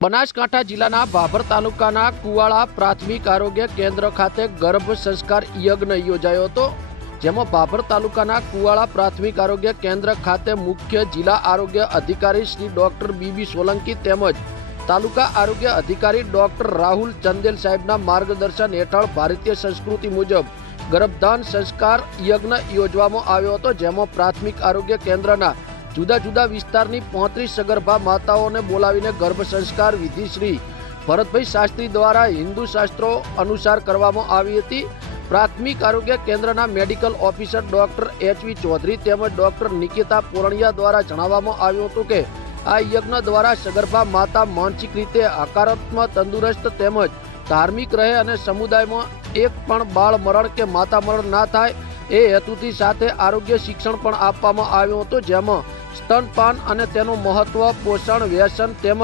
બનાસકાંઠા જિલ્લાના ભાભર તાલુકાના કુવાળા પ્રાથમિક આરોગ્ય કેન્દ્ર ખાતે ગર્ભ સંસ્કાર યજ્ઞ યોજાયો હતો, જેમાં ભાભર તાલુકાના કુવાળા પ્રાથમિક આરોગ્ય કેન્દ્ર ખાતે મુખ્ય જિલ્લા આરોગ્ય અધિકારી શ્રી ડોક્ટર બીબી સોલંકી તેમજ તાલુકા આરોગ્ય અધિકારી ડોક્ટર રાહુલ ચંદેલ સાહેબના માર્ગદર્શન હેઠળ ભારતીય સંસ્કૃતિ મુજબ ગર્ભધાન સંસ્કાર યજ્ઞ યોજવામાં આવ્યો હતો, જેમાં પ્રાથમિક આરોગ્ય કેન્દ્રના જુદા જુદા વિસ્તારની પોત્રીસ સગર્ભા માતાઓને બોલાવીને ગર્ભ સંસ્કાર વિધિ શ્રી ભરતભાઈ શાસ્ત્રી દ્વારા હિન્દુ શાસ્ત્રો અનુસાર કરવામાં આવી હતી. પ્રાથમિક આરોગ્ય કેન્દ્રના medical officer doctor HV Chaudhary તેમજ ડોક્ટર નિકિતા પોરણિયા દ્વારા જણાવવામાં આવ્યું હતું કે, આ યજ્ઞ દ્વારા સગર્ભા માતા માનસિક રીતે હકારાત્મક, તંદુરસ્ત તેમજ ધાર્મિક રહે અને સમુદાયમાં એક પણ બાળ મરણ કે માતા મરણ ના થાય એ હેતુથી સાથે આરોગ્ય શિક્ષણ પણ આપવામાં આવ્યું હતું. જેમાં સ્તનપાન અને તેનું મહત્વ, પોષણ, વ્યસન તેમજ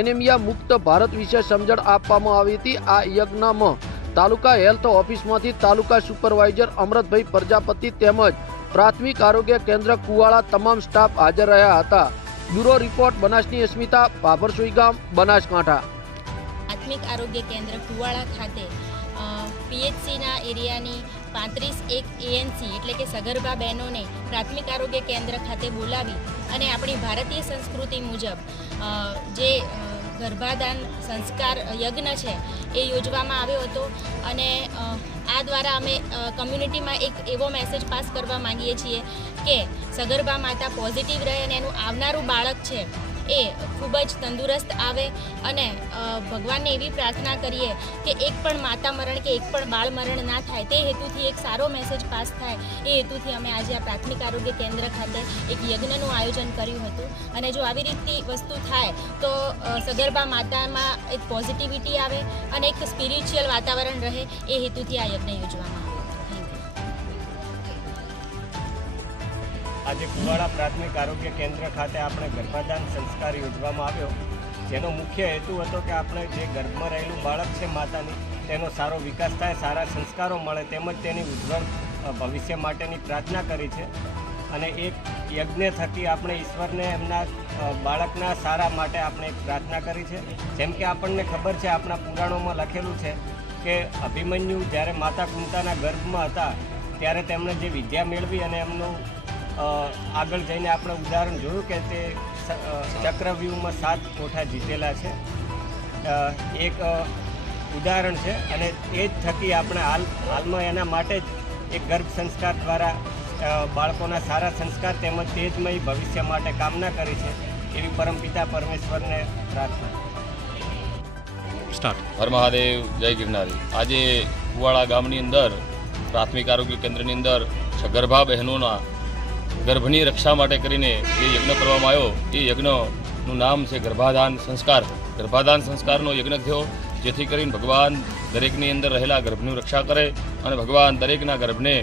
એનિમિયા મુક્ત ભારત વિશે સમજણ આપવામાં આવી હતી. આ યજ્ઞમાં તાલુકા હેલ્થ ઓફિસમાંથી તાલુકા સુપરવાઇઝર અમૃતભાઈ પ્રજાપતિ તેમજ પ્રાથમિક આરોગ્ય કેન્દ્ર કુવાળા તમામ સ્ટાફ હાજર રહ્યા હતા. બ્યુરો રિપોર્ટ, બનાસની અસ્મિતા ભાભરસુઈ ગામ બનાસકાંઠા. પ્રાથમિક આરોગ્ય કેન્દ્ર કુવાળા ખાતે પીએચસીના એરિયાની પાંત્રીસ એક એએનસી એટલે કે સગર્ભા બહેનોને પ્રાથમિક આરોગ્ય કેન્દ્ર ખાતે બોલાવી અને આપણી ભારતીય સંસ્કૃતિ મુજબ જે ગર્ભાદાન સંસ્કાર યજ્ઞ છે એ યોજવામાં આવ્યો હતો અને આ દ્વારા અમે કમ્યુનિટીમાં એક એવો મેસેજ પાસ કરવા માંગીએ છીએ કે સગર્ભા માતા પોઝિટિવ રહે અને એનું આવનારું બાળક છે એ ખૂબ જ તંદુરસ્ત આવે અને ભગવાનને એવી પ્રાર્થના કરીએ કે એક પણ માતા મરણ કે એક પણ બાળ મરણ ના થાય. તે હેતુથી એક સારો મેસેજ પાસ થાય. એ હેતુથી અમે આજે આ પ્રાથમિક આરોગ્ય કેન્દ્ર ખાતે એક યજ્ઞનું આયોજન કર્યું હતું. અને જો આવી રીતની વસ્તુ થાય, તો સગર્ભા માતામાં એક પોઝિટિવિટી આવે અને એક સ્પિરિચ્યુઅલ વાતાવરણ રહે. એ હેતુથી આ યજ્ઞ યોજવામાં આજે કુવાડા પ્રાથમિક આરોગ્ય કેન્દ્ર ખાતે આપણે ગર્ભાધાન સંસ્કાર યોજવામાં આવ્યો. જેનો મુખ્ય હેતુ હતો કે આપણે જે ગર્ભમાં રહેલું બાળક છે માતાની, તેનો સારો વિકાસ થાય, સારા સંસ્કારો મળે, તેમજ તેની ઉજ્જવળ ભવિષ્ય માટેની પ્રાર્થના કરી છે. અને એક યજ્ઞ થકી આપણે ઈશ્વરને એમના બાળકના સારા માટે આપણે પ્રાર્થના કરી છે. જેમ કે આપણને ખબર છે, આપણા પુરાણોમાં લખેલું છે કે અભિમન્યુ જ્યારે માતા કુંતાના ગર્ભમાં હતા, ત્યારે તેમણે જે વિદ્યા મેળવી અને એમનું આગળ જઈને આપણે ઉદાહરણ જોયું કે તે ચક્રવ્યૂહમાં સાત કોઠા જીતેલા છે. એક ઉદાહરણ છે અને એ જ થકી આપણે હાલ હાલમાં એના માટે જ એક ગર્ભ સંસ્કાર દ્વારા બાળકોના સારા સંસ્કાર તેમજ તેજમય ભવિષ્ય માટે કામના કરી છે એવી પરમપિતા પરમેશ્વરને પ્રાર્થના. સ્ટાર્ટ. હર મહાદેવ જય ગિરનારી. આજે કુવાડા ગામની અંદર પ્રાથમિક આરોગ્ય કેન્દ્રની અંદર સગર્ભા બહેનોના ગર્ભની રક્ષા માટે કરીને જે યજ્ઞ કરવામાં આવ્યો. એ યજ્ઞનું નામ છે ગર્ભાધાન સંસ્કાર. ગર્ભાધાન સંસ્કારનો યજ્ઞ થયો, જેથી કરીને ભગવાન દરેકની અંદર રહેલા ગર્ભની રક્ષા કરે અને ભગવાન દરેકના ગર્ભને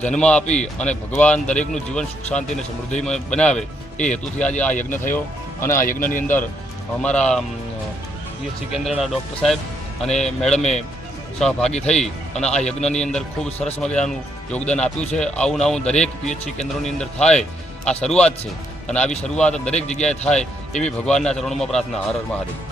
જન્મ આપી અને ભગવાન દરેકનું જીવન સુખ, શાંતિ અને સમૃદ્ધિમય બનાવે. એ હેતુથી આજે આ યજ્ઞ થયો અને આ યજ્ઞની અંદર અમારા પીએચસી કેન્દ્રના ડૉક્ટર સાહેબ અને મેડમે સહભાગી થઈ અને આ યજ્ઞની અંદર ખૂબ સરસ મજાનું યોગદાન આપ્યું છે. આવું નાવું દરેક પીએચસી કેન્દ્રોની અંદર થાય, આ શરૂઆત છે. અને આવી શરૂઆત દરેક જગ્યાએ થાય એવી ભગવાનના ચરણોમાં પ્રાર્થના. હર હર મહાદેવ.